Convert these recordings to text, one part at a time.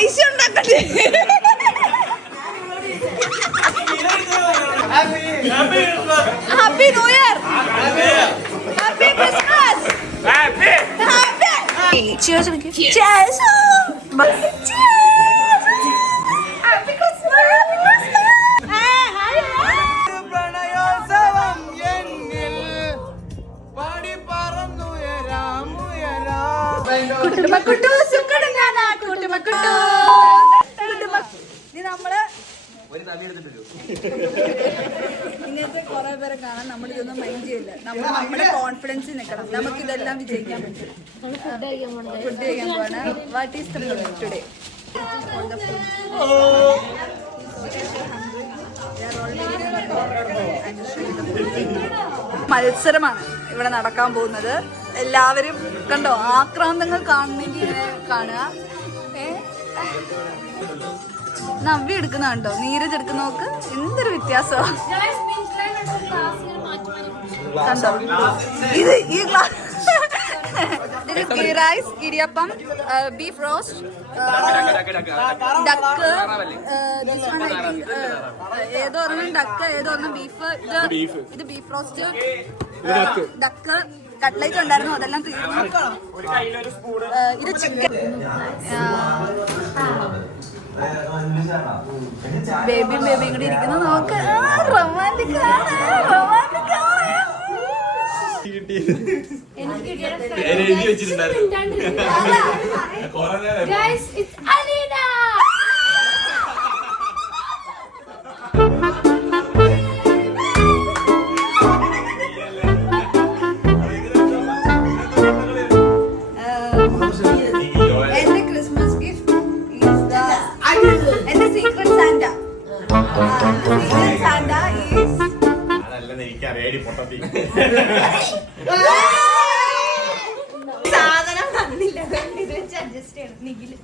പൈസ ഉണ്ടാക്കട്ടെ. Happy new year, happy Christmas, happy cheers. Cheers. Happy Christmas. പ്രണയോത്സവം എന്നിൽ പാടി പറന്നുയരാമുയരാ. കുട്ടുമക്കുട്ടു സുക്കടങ്ങാനാ കുട്ടുമക്കുട്ടു. ഇനി നമ്മള് ഇങ്ങനത്തെ കുറെ പേരെ കാണാൻ നമ്മൾ ഇതൊന്നും മൈൻഡ് ചെയ്യില്ല. നമ്മൾ നമ്മുടെ കോൺഫിഡൻസിൽ നിൽക്കണം. നമുക്ക് ഇതെല്ലാം വിജയിക്കാൻ പറ്റും. ഫുഡ് കഴിക്കാൻ പോവാണ്. What is the food today? മത്സരമാണ് ഇവിടെ നടക്കാൻ പോകുന്നത്. എല്ലാവരും കണ്ടോ, ആക്രാന്തങ്ങൾ കാണണമെങ്കിൽ ഇങ്ങനെ കാണുക. നവ്യ എടുക്കുന്ന കണ്ടോ, നീരജ് എടുക്കുന്ന നോക്ക്, എന്തൊരു വ്യത്യാസമാണ് കണ്ടോ. ഇത് ഈ glass ghee rice, idiyappam, beef roast, duck, ഏതോ ഒരെണ്ണം ഡക്ക്, ഏതോ ഒരെണ്ണം ബീഫ്. ഇത് ബീഫ് റോസ്റ്റ്, ഡക്ക്, കട്ട്ലൈറ്റ് ഉണ്ടായിരുന്നു, അതെല്ലാം തീർന്നു. ഇത് ചിക്കൻ. ബേബിയും കൂടി ഇരിക്കുന്നു. നോക്ക്, റൊമാൻറ്റിക് ആണ്, റൊമാൻറ്റിക് ആണ്. എന്റെ ക്രിസ്മസ് ഗിഫ്റ്റ് എന്റെ secret Santa. Secret Santa is സാധനം തന്നില്ല, ഇത് വെച്ച് അഡ്ജസ്റ്റ് ചെയ്യണം. നിഖില്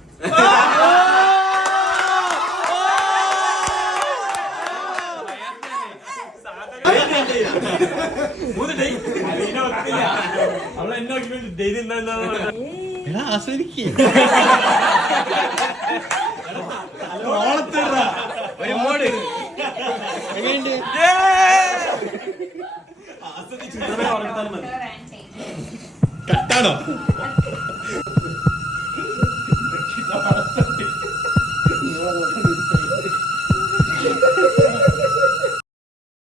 കട്ടാണോ?